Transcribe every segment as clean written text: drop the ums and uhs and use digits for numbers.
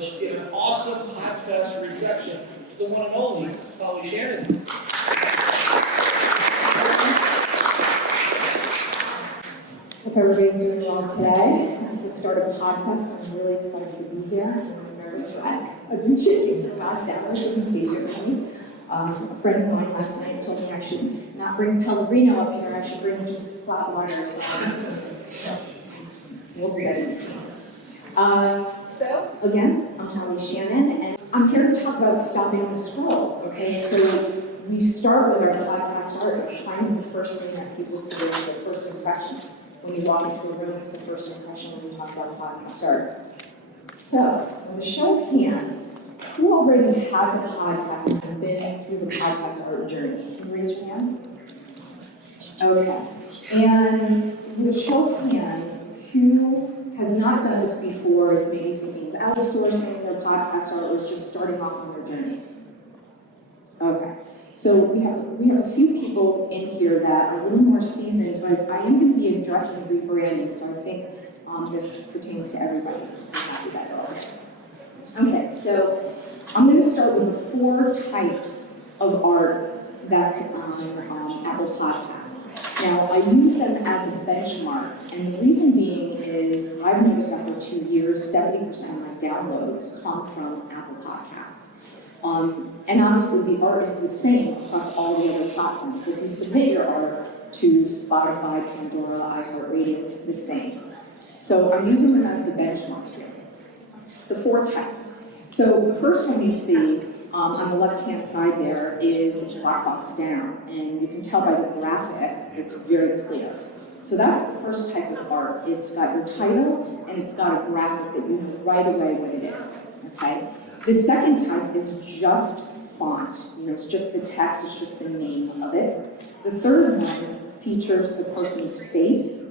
Let's get an awesome Podfest reception to the one and only Holly Shannon. Hope everybody's doing well today. At the start of Podfest, I'm really excited to be here. I'm a nervous wreck. I've been shaking the last hour, so in case you're ready. A friend of mine last night told me I should not bring Pellegrino up here, I should bring just flat water. So we'll do that. So again, I'm Holly Shannon, and I'm here to talk about stopping the scroll. Okay, so we start with our podcast art. It's kind of the first thing that people see is the first impression. When you walk into a room, it's the first impression when you talk about podcast art. So, with a show of hands, who already has a podcast and has been through the podcast art journey? Can you raise your hand? Okay. And with a show of hands, who has not done this before, is maybe thinking of outsourcing their podcast art, or is just starting off on their journey? Okay. So we have a few people in here that are a little more seasoned, but I am going to be addressing rebranding, so I think this pertains to everybody, so I'm happy that all. Okay, so I'm going to start with the 4 types of art that's on Apple Podcasts. Now, I use them as a benchmark, and the reason being is I've noticed after 2 years, 70% of my downloads come from Apple Podcasts. And obviously the art is the same across all the other platforms. So if you submit your art to Spotify, Pandora, iHeartRadio, it's the same. So I'm using them as the benchmark here. The 4 types. So the first one you see on the left-hand side there is black box down, and you can tell by the graphic, it's very clear. So that's the first type of art. It's got your title, and it's got a graphic that you know right away what it is, okay? The second type is just font. You know, it's just the text, it's just the name of it. The third one features the person's face.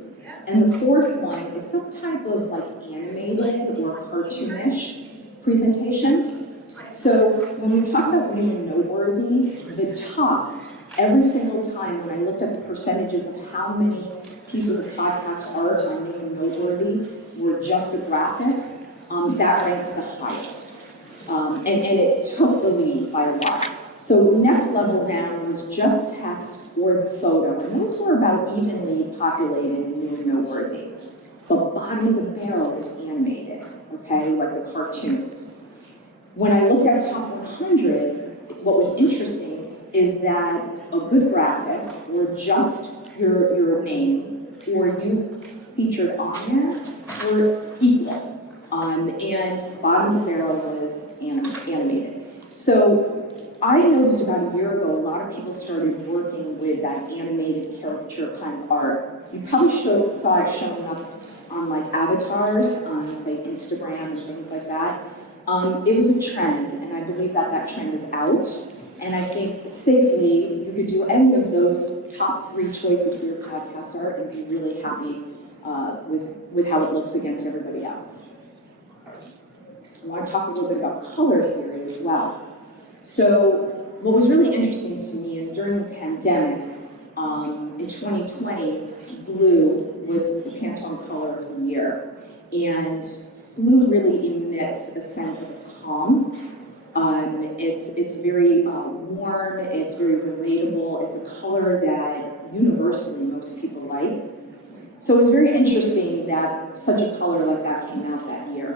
And the fourth one is some type of like animated or cartoonish presentation. So when we talk about new and noteworthy, the top, every single time when I looked at the percentages of how many pieces of podcast art on new and noteworthy were just a graphic, that ranks the highest. And it took the lead by a lot. So next level down was just text or the photo, and those were about evenly populated and new and noteworthy. The bottom of the barrel is animated, okay, like the cartoons. When I look at top 100, what was interesting is that a good graphic, or just your name, or you featured on there, were equal. And bottom of the barrel was animated. So I noticed about a year ago, a lot of people started working with that animated caricature kind of art. You probably saw it showing up on like avatars on say Instagram and things like that. It was a trend, and I believe that trend is out. And I think safely you could do any of those top 3 choices for your podcast art and be really happy with how it looks against everybody else. I want to talk a little bit about color theory as well. So what was really interesting to me is during the pandemic, in 2020, blue was the Pantone color of the year. And blue really emits a sense of calm. It's very warm, it's very relatable, it's a color that universally most people like. So it's very interesting that such a color like that came out that year.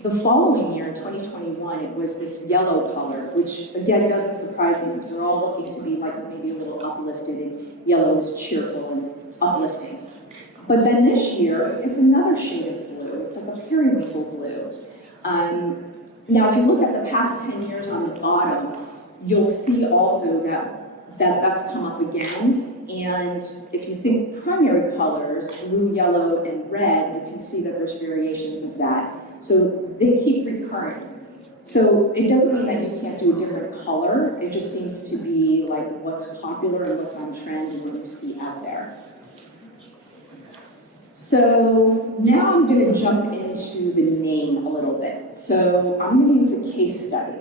The following year, in 2021, it was this yellow color, which again doesn't surprise me because we're all looking to be like maybe a little uplifted, and yellow is cheerful and uplifting. But then this year, it's another shade of blue. It's like a periwinkle blue. Now, if you look at the past 10 years on the bottom, you'll see also that's come up again. And if you think primary colors, blue, yellow, and red, you can see that there's variations of that. So they keep recurring. So it doesn't mean that you can't do a different color. It just seems to be like what's popular and what's on trend and what you see out there. So now I'm going to jump into the name a little bit. So I'm going to use a case study.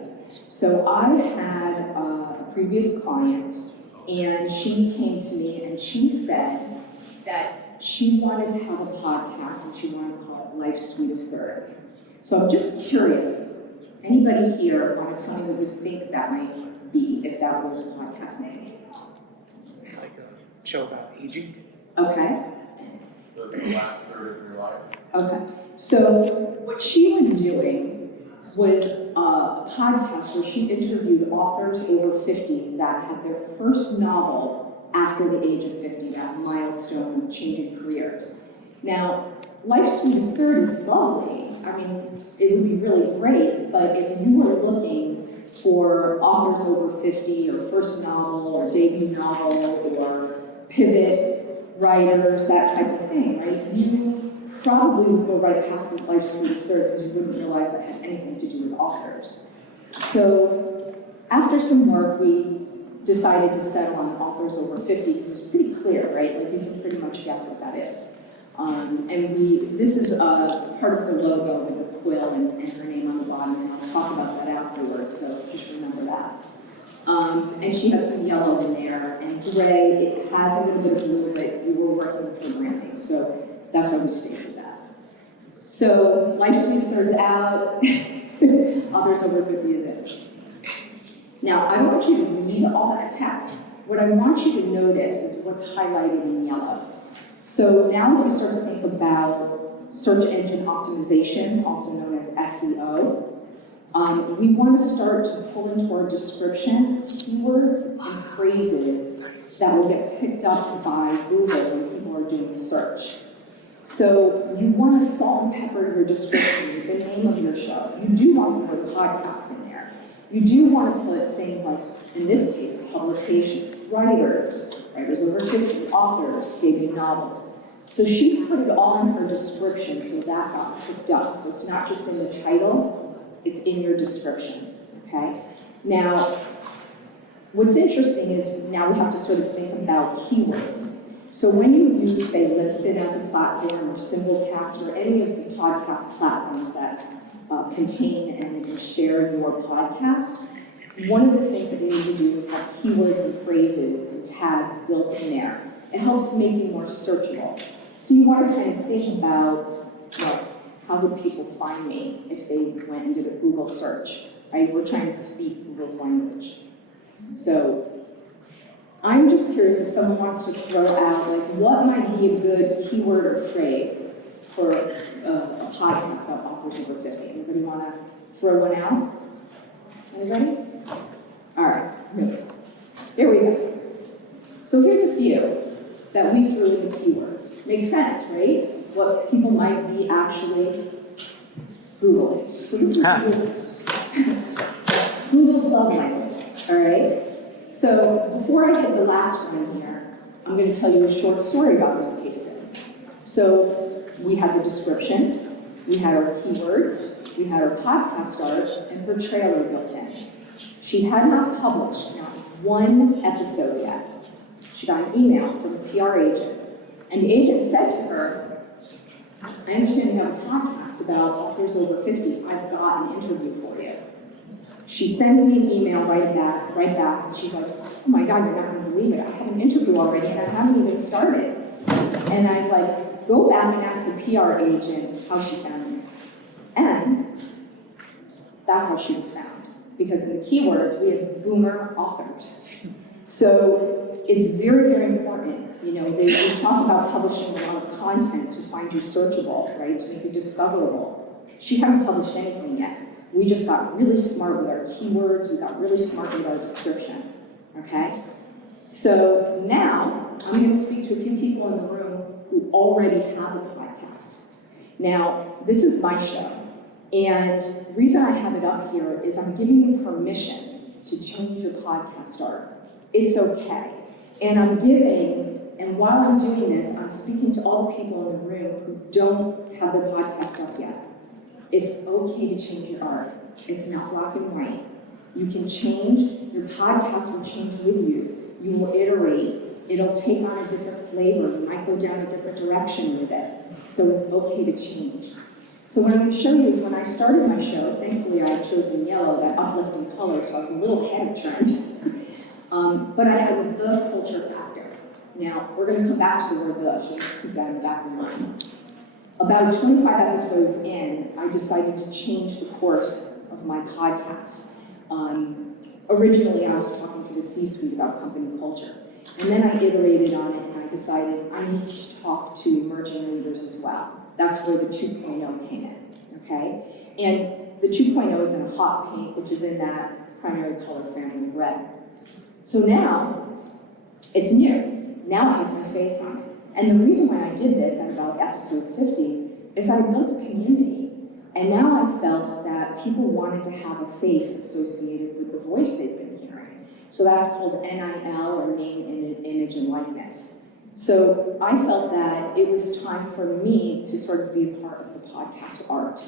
So I had a previous client, and she came to me and she said that she wanted to have a podcast and she wanted to call it Life's Sweetest Third. So I'm just curious, anybody here want to tell me what you think that might be, if that was a podcast name? It's like a show about aging. Okay, The last third of your life. okay. So what she was doing was a podcast where she interviewed authors over 50 that had their first novel after the age of 50, that milestone of changing careers. Now, Life's Sweetest Third is lovely. I mean, it would be really great, but if you were looking for authors over 50 or first novel or debut novel or pivot writers, that type of thing, right? You probably would go right past the Life's Sweetest Third because you wouldn't realize that had anything to do with authors. So after some work, we decided to settle on authors over 50 because it's pretty clear, right? Like you can pretty much guess what that is. This is part of her logo with the quill and her name on the bottom, and I'll talk about that afterwards, so just remember that. And she has some yellow in there, and gray, it has a little bit of blue, but we were working with her branding, so that's why we stayed with that. So, Life's Sweetest Third's out, authors over 50 is in. Now, I don't want you to read all that text. What I want you to notice is what's highlighted in yellow. So now as we start to think about search engine optimization, also known as SEO, we want to start to pull into our description keywords and phrases that will get picked up by Google when people are doing search. So you want to salt and pepper your description, the name of your show. You do want to put podcast in there. You do want to put things like, in this case, publication, writers over 50, authors, debut novels. So she put it all in her description so that got picked up. So it's not just in the title, it's in your description, okay? Now, what's interesting is now we have to sort of think about keywords. So when you use, say, Libsyn as a platform, or Simplecast, or any of the podcast platforms that contain and share your podcast, one of the things that you need to do is have keywords and phrases and tags built in there. It helps make you more searchable. So you want to kind of think about, well, how would people find me if they went and did a Google search, right? We're trying to speak Google's language. So I'm just curious if someone wants to throw out, like, what might be a good keyword or phrase for a podcast about authors over 50? Anybody want to throw one out? Anybody? All right, here we go. So here's a few that we threw in the keywords. Makes sense, right? What people might be actually Googling. So this is Google's love language, all right? So before I hit the last one here, I'm going to tell you a short story about this case study. So we have the description, we had our keywords, we had our podcast art, and her trailer built in. She had not published not one episode yet. She got an email from a PR agent, and the agent said to her, I understand you have a podcast about authors over 50. I've got an interview for you. She sends me an email right back, and she's like, oh my God, you're not going to believe it. I had an interview already, and I haven't even started. And I was like, go back and ask the PR agent how she found me. And that's how she was found. Because in the keywords, we have boomer authors. So it's very, very important. You know, they talk about publishing a lot of content to find you searchable, right, to make you discoverable. She hadn't published anything yet. We just got really smart with our keywords. We got really smart with our description, okay? So now, I'm going to speak to a few people in the room who already have a podcast. Now, this is my show. And the reason I have it up here is I'm giving you permission to change your podcast art. It's okay. And and while I'm doing this, I'm speaking to all the people in the room who don't have their podcast up yet. It's okay to change your art. It's not black and white. You can change, your podcast will change with you. You will iterate. It'll take on a different flavor. You might go down a different direction with it. So it's okay to change. So what I'm going to show you is when I started my show, thankfully I had chosen yellow, that uplifting color, so I was a little ahead of trend. But I had the culture factor. Now, we're going to come back to the word the, so let's keep that in the back of your mind. About 25 episodes in, I decided to change the course of my podcast. Originally, I was talking to the C-suite about company culture, and then I iterated on it, and I decided I need to talk to emerging leaders as well. That's where the 2.0 came in, okay? And the 2.0 is in a hot pink, which is in that primary color family of red. So now, it's new. Now it has my face on it. And the reason why I did this at about episode 50 is I built a community. And now I felt that people wanted to have a face associated with the voice they've been hearing. So that's called NIL, or name, image, and likeness. So I felt that it was time for me to sort of be a part of the podcast art.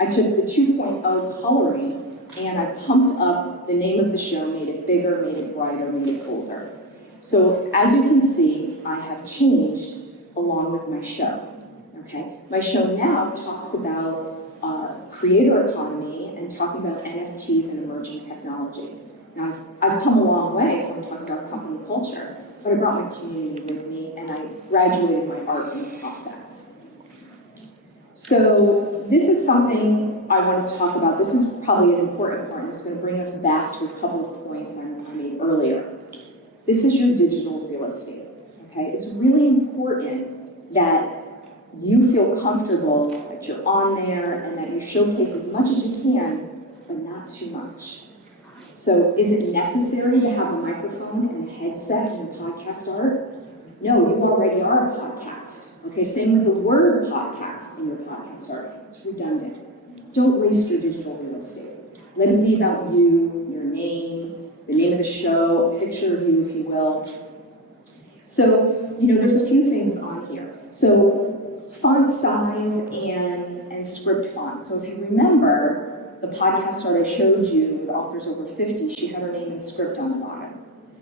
I took the 2.0 coloring and I pumped up the name of the show, made it bigger, made it brighter, made it bolder. So as you can see, I have changed along with my show, okay? My show now talks about creator economy and talking about NFTs and emerging technology. Now, I've come a long way from talking about company culture, but I brought my community with me and I graduated my art in the process. So this is something I want to talk about. This is probably an important part. It's going to bring us back to a couple of points I made earlier. This is your digital real estate, okay? It's really important that you feel comfortable that you're on there and that you showcase as much as you can, but not too much. So is it necessary to have a microphone and a headset in your podcast art? No, you already are a podcast. Okay, same with the word podcast in your podcast art. It's redundant. Don't waste your digital real estate. Let it be about you, your name, the name of the show, a picture of you, if you will. So, there's a few things on here. So, font size and script font. So if you remember the podcast art I showed you with authors over 50, she had her name in script on the bottom.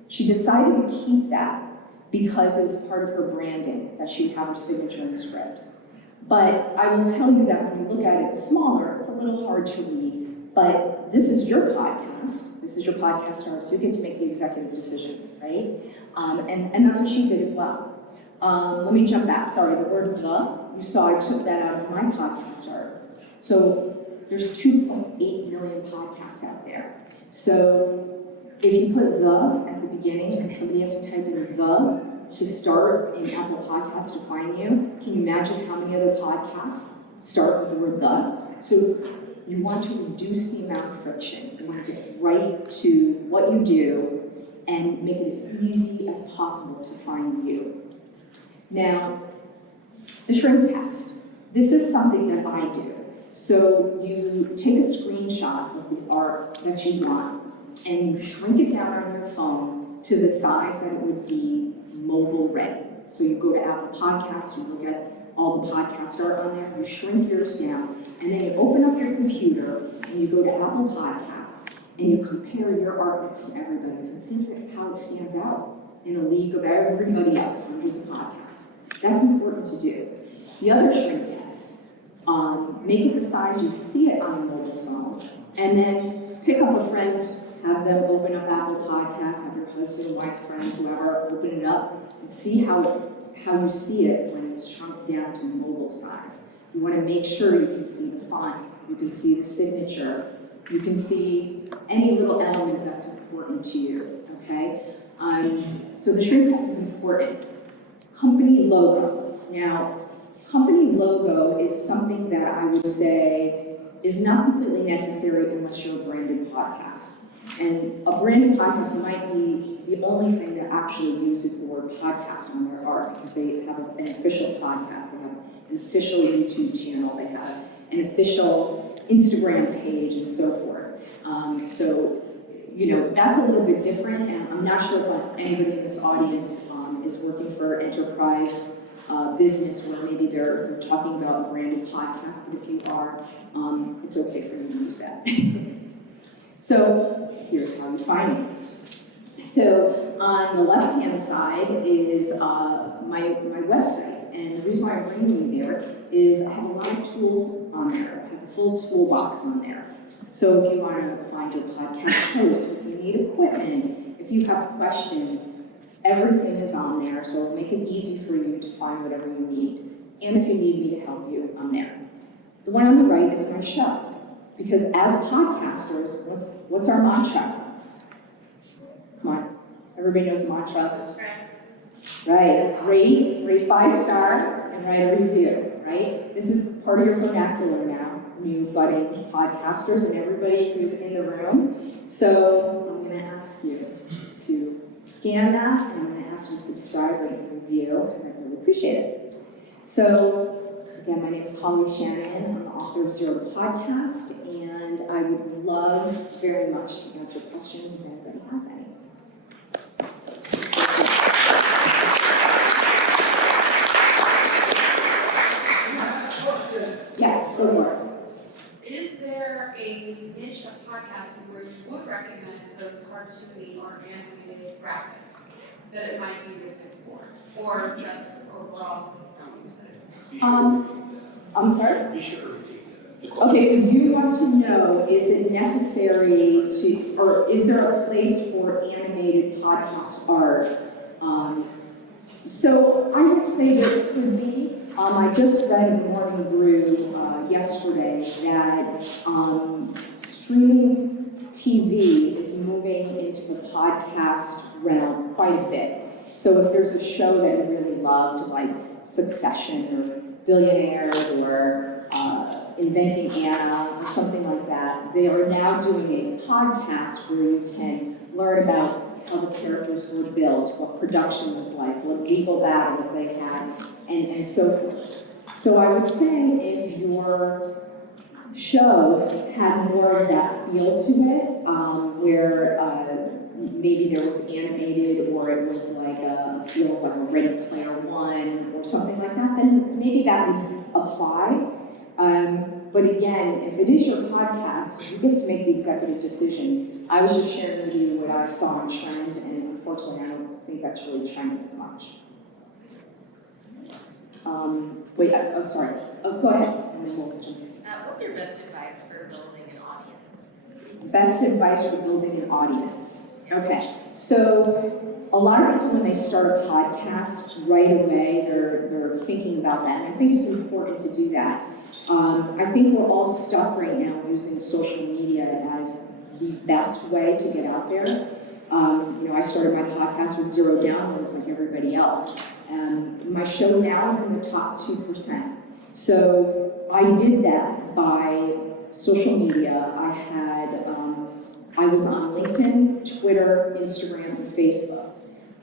She decided to keep that because it was part of her branding, that she would have her signature in script. But I will tell you that when you look at it smaller, it's a little hard to read. But this is your podcast. This is your podcast art, so you get to make the executive decision, right? And that's what she did as well. Let me jump back. Sorry, the word the. You saw I took that out of my podcast art. So there's 2.8 million podcasts out there. So if you put the at the beginning and somebody has to type in the to start in Apple Podcasts to find you, can you imagine how many other podcasts start with the word the? So you want to reduce the amount of friction. You want to get right to what you do and make it as easy as possible to find you. Now, the shrink test. This is something that I do. So you take a screenshot of the art that you want and you shrink it down on your phone to the size that it would be mobile ready. So you go to Apple Podcasts, you look at all the podcast art on there, you shrink yours down, and then you open up your computer and you go to Apple Podcasts and you compare your art next to everybody's and see how it stands out in a league of everybody else, hundreds of podcasts. That's important to do. The other shrink test, make it the size you see it on a mobile phone, and then pick up a friend, have them open up Apple Podcasts, have your husband, wife, friend, whoever, open it up, and see how you see it when it's shrunk down to mobile size. You want to make sure you can see the font, you can see the signature, you can see any little element that's important to you, okay? So the shrink test is important. Company logo. Now, company logo is something that I would say is not completely necessary unless you're a branded podcast. And a branded podcast might be the only thing that actually uses the word podcast on their art, because they have an official podcast, they have an official YouTube channel, they have an official Instagram page, and so forth. So, that's a little bit different, and I'm not sure if anybody in this audience is working for enterprise business where maybe they're talking about a branded podcast, but if you are, it's okay for you to use that. So here's how you find me. So on the left-hand side is my website, and the reason why I'm bringing you there is I have a lot of tools on there. I have a full toolbox on there. So if you want to find your podcast host, if you need equipment, if you have questions, everything is on there, so it'll make it easy for you to find whatever you need. And if you need me to help you, I'm there. The one on the right is my show. Because as podcasters, what's our mantra? Come on, everybody knows the mantra. Right, rate 5-star and write a review, right? This is part of your vernacular now, new budding podcasters and everybody who's in the room. So I'm gonna ask you to scan that, and I'm gonna ask you to subscribe, rate, and review, because I really appreciate it. So, again, my name is Holly Shannon. I'm the author of Zero to Podcast, and I would love very much to answer questions if anybody has any. Yes, go for it. Is there a niche of podcasting where you would recognize those cartoony or animated graphics that it might be a good fit for? Or just overall, don't use it? I'm sorry? Be sure to repeat. Okay, so you want to know, is it necessary to, or is there a place for animated podcast art? So I would say there could be. I just read in the Morning Brew yesterday that streaming TV is moving into the podcast realm quite a bit. So if there's a show that you really loved, like Succession or Billionaires or Inventing Anna or something like that, they are now doing a podcast where you can learn about how the characters were built, what production was like, what legal battles they had, and so forth. So I would say if your show had more of that feel to it, where maybe there was animated or it was like a feel of like a Ready Player One or something like that, then maybe that would apply. But again, if it is your podcast, you get to make the executive decision. I was just sharing with you what I saw in trend, and unfortunately, I don't think that's really trending as much. Sorry. Go ahead, and then we'll jump in. What's your best advice for building an audience? Best advice for building an audience. Okay, so a lot of people when they start a podcast right away, they're thinking about that, and I think it's important to do that. I think we're all stuck right now using social media as the best way to get out there. I started my podcast with 0 downloads like everybody else. My show now is in the top 2%. So I did that by social media. I was on LinkedIn, Twitter, Instagram, and Facebook.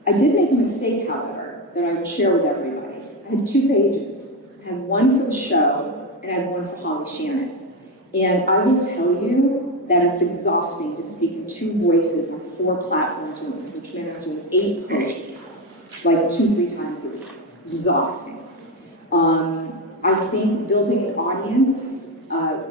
I did make a mistake, however, that I will share with everybody. I had 2 pages. I had one for the show, and I had one for Holly Shannon. And I will tell you that it's exhausting to speak in 2 voices on 4 platforms, which meant I was doing 8 posts, like 2-3 times a week. Exhausting. I think building an audience,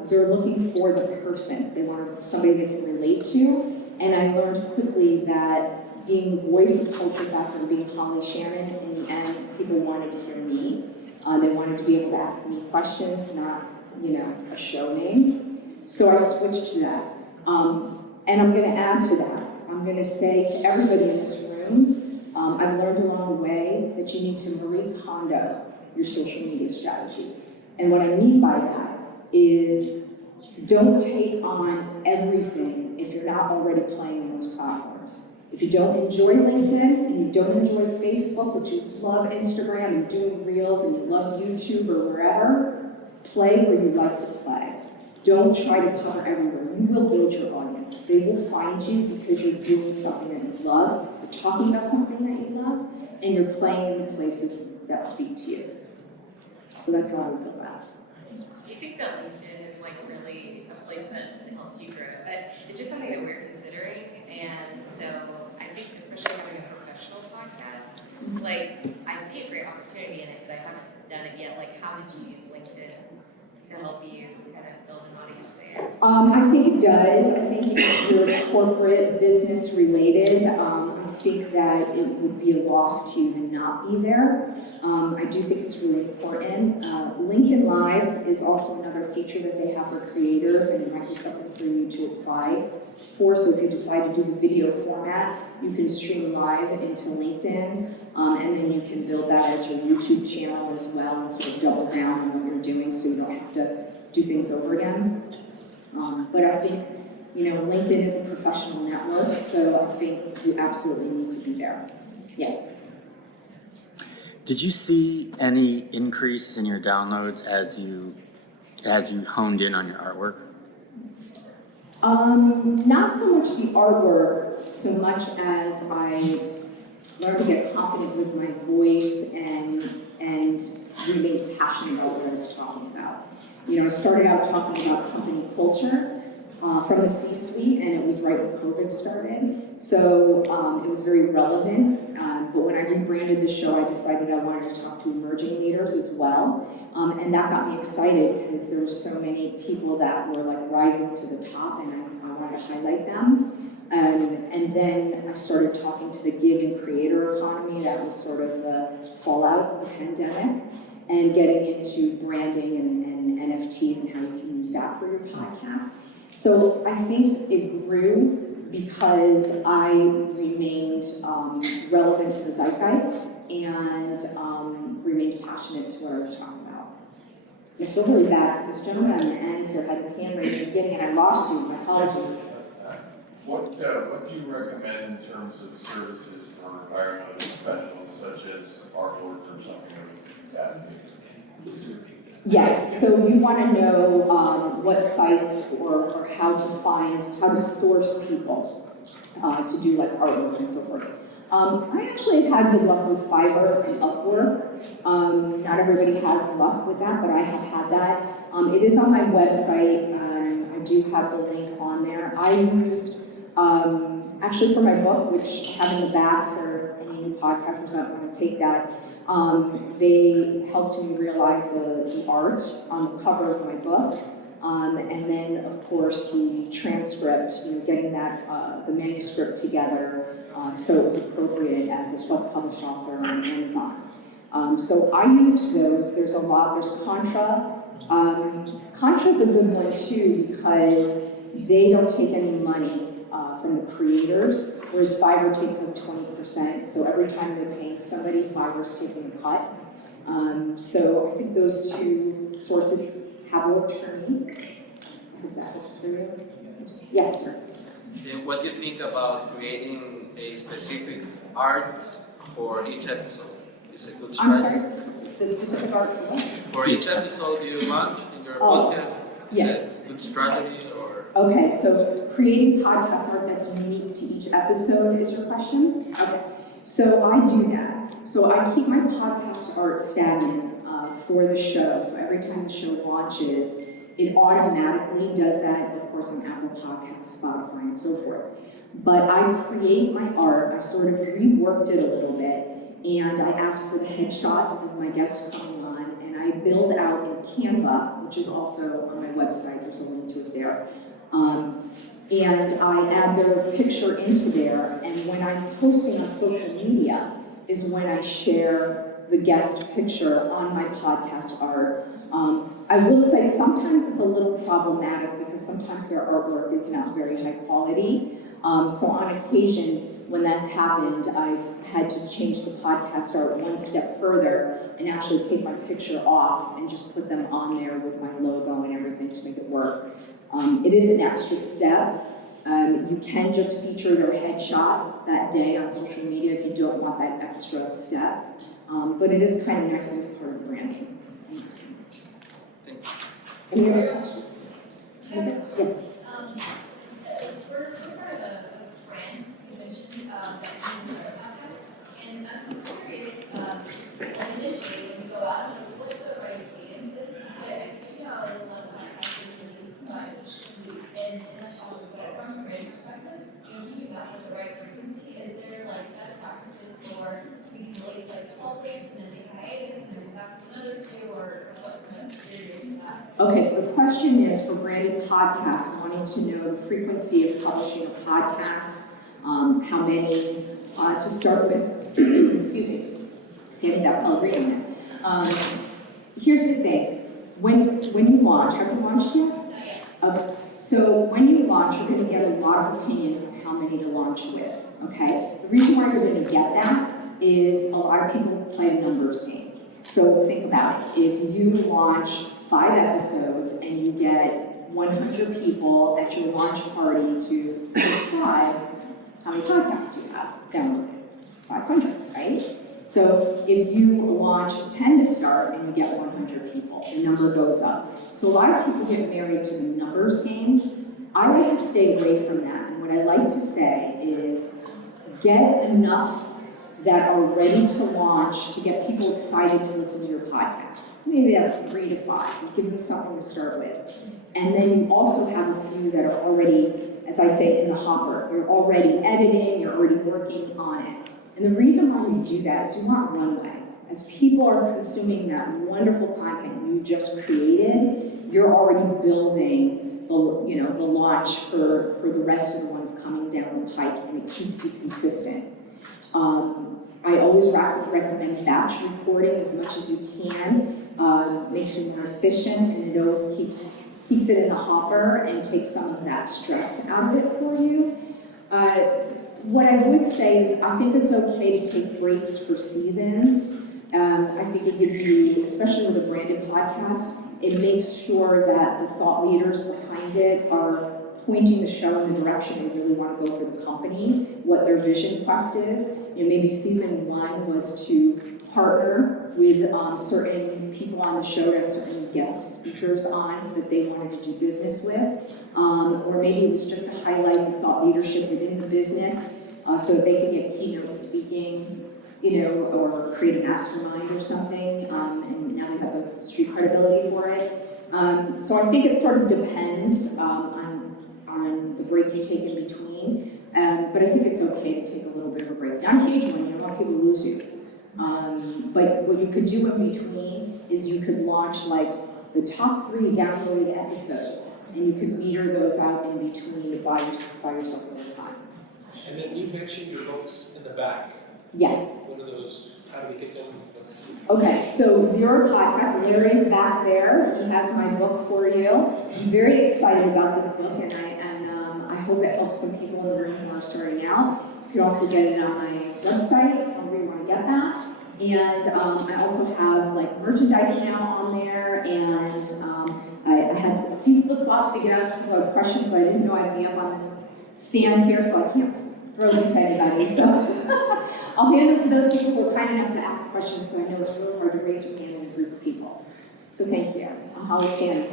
they're looking for the person. They want somebody they can relate to. And I learned quickly that being the voice of culture factor, being Holly Shannon, in the end, people wanted to hear me. They wanted to be able to ask me questions, not, a show name. So I switched to that. And I'm going to add to that. I'm going to say to everybody in this room, I've learned along the way that you need to Marie Kondo your social media strategy. And what I mean by that is don't take on everything if you're not already playing in those platforms. If you don't enjoy LinkedIn and you don't enjoy Facebook, but you love Instagram and doing Reels and you love YouTube or wherever, play where you like to play. Don't try to cover everywhere. You will build your audience. They will find you because you're doing something that you love, you're talking about something that you love, and you're playing in the places that speak to you. So that's how I would build that. Do you think that LinkedIn is really a place that helped you grow? But it's just something that we're considering, and so I think especially having a professional podcast, I see a great opportunity in it, but I haven't done it yet. How did you use LinkedIn to help you kind of build an audience there? I think it does. I think if you're corporate, business related, I think that it would be a loss to you to not be there. I do think it's really important. LinkedIn Live is also another feature that they have for creators, and it might be something for you to apply for. So if you decide to do the video format, you can stream live into LinkedIn, and then you can build that as your YouTube channel as well, and sort of double down on what you're doing so you don't have to do things over again. But I think, LinkedIn is a professional network, so I think you absolutely need to be there. Yes. Did you see any increase in your downloads as you honed in on your artwork? Not so much the artwork, so much as I learned to get confident with my voice and remain passionate about what I was talking about. I started out talking about company culture from the C-suite, and it was right when COVID started, so it was very relevant. But when I rebranded the show, I decided I wanted to talk to emerging leaders as well, and that got me excited because there were so many people that were like rising to the top, and I wanted to highlight them. And then I started talking to the gig and creator economy. That was sort of the fallout of the pandemic, and getting into branding and NFTs and how you can use that for your podcast. So I think it grew because I remained relevant to the zeitgeist and remained passionate to what I was talking about. I feel really bad because this gentleman on the end here had his hand raised at the beginning and I lost you. My apologies. What do you recommend in terms of services for environmental professionals, such as artwork or something like that? Yes, so you want to know what sites or how to source people to do like artwork and so forth. I actually have had good luck with Fiverr and Upwork. Not everybody has luck with that, but I have had that. It is on my website. I do have the link on there. I used, actually for my book, which I have in the back for any new podcasters that want to take that, they helped me realize the art on the cover of my book. And then, of course, the transcript, getting that, the manuscript together so it was appropriate as a self-published author on Amazon. So I used those. There's a lot. There's Contra. Contra's a good one, too, because they don't take any money from the creators, whereas Fiverr takes like 20%. So every time they're paying somebody, Fiverr's taking a cut. So I think those two sources have worked for me. I hope that works for you. Yes, sir. And what do you think about creating a specific art for each episode? Is it good strategy? I'm sorry, the specific art for what? For each episode you launch in your podcast, is it good strategy or? Okay, so creating podcast art that's unique to each episode is your question? Okay, so I do that. So I keep my podcast art stagnant for the show. So every time the show launches, it automatically does that, of course, on Apple Podcasts, Spotify, and so forth. But I create my art, I sort of reworked it a little bit, and I ask for the headshot of my guest coming on, and I build out in Canva, which is also on my website, there's a link to it there. And I add their picture into there, and when I'm posting on social media is when I share the guest picture on my podcast art. I will say sometimes it's a little problematic because sometimes their artwork is not very high quality. So on occasion, when that's happened, I've had to change the podcast art one step further and actually take my picture off and just put them on there with my logo and everything to make it work. It is an extra step. You can just feature their headshot that day on social media if you don't want that extra step. But it is kind of nice as part of branding. Any other questions? Yes. We're part of a brand convention that's using our podcast, and I'm curious, initially when we go out, what the right cadence is. I know a lot of podcasting is much, and that's also from a brand perspective, keeping up with the right frequency. Is there like best practices for we can release like 12 days and then take a hiatus and then come back with another two, or what's kind of serious with that? Okay, so the question is for branded podcasts, wanting to know the frequency of publishing a podcast, how many to start with, excuse me, saving that Pellegrino. Here's the thing, when you launch, have you launched yet? Okay, so when you launch, you're gonna get a lot of opinions on how many to launch with, okay? The reason why you're gonna get that is a lot of people play a numbers game. So think about it, if you launch 5 episodes and you get 100 people at your launch party to subscribe, how many podcasts do you have downloaded? 500, right? So if you launch 10 to start and you get 100 people, the number goes up. So a lot of people get married to the numbers game. I like to stay away from that. And what I like to say is get enough that are ready to launch to get people excited to listen to your podcast. So maybe that's 3 to 5. You give them something to start with. And then you also have a few that are already, as I say, in the hopper. You're already editing, you're already working on it. And the reason why we do that is you want runway. As people are consuming that wonderful content you just created, you're already building the launch for the rest of the ones coming down the pike, and it keeps you consistent. I always recommend batch recording as much as you can. Makes you more efficient, and it always keeps it in the hopper and takes some of that stress out of it for you. What I would say is I think it's okay to take breaks for seasons. I think it gives you, especially with a branded podcast, it makes sure that the thought leaders behind it are pointing the show in the direction they really want to go for the company, what their vision quest is. Maybe season 1 was to partner with certain people on the show to have certain guest speakers on that they wanted to do business with. Or maybe it was just to highlight the thought leadership within the business so that they can get keynote speaking, or create a mastermind or something, and now they have the street credibility for it. So I think it sort of depends on the break you take in between, but I think it's okay to take a little bit of a break. Not a huge one, you don't want people to lose you. But what you could do in between is you could launch like the top 3 downloaded episodes, and you could meter those out in between to buy yourself a little time. And then you mentioned your books in the back. Yes. What are those, how do we get them? Okay, so Zero Podcast, Larry is back there. He has my book for you. I'm very excited about this book, and I hope it helps some people in the room who are starting out. You can also get it on my website, however you want to get that. And I also have like merchandise now on there, and I had a few flip-flops to get out to people who had questions, but I didn't know I'd be up on this stand here, so I can't throw them to anybody. So I'll hand them to those people who are kind enough to ask questions, because I know it's really hard to raise your hand in a group of people. So thank you. I'm Holly Shannon.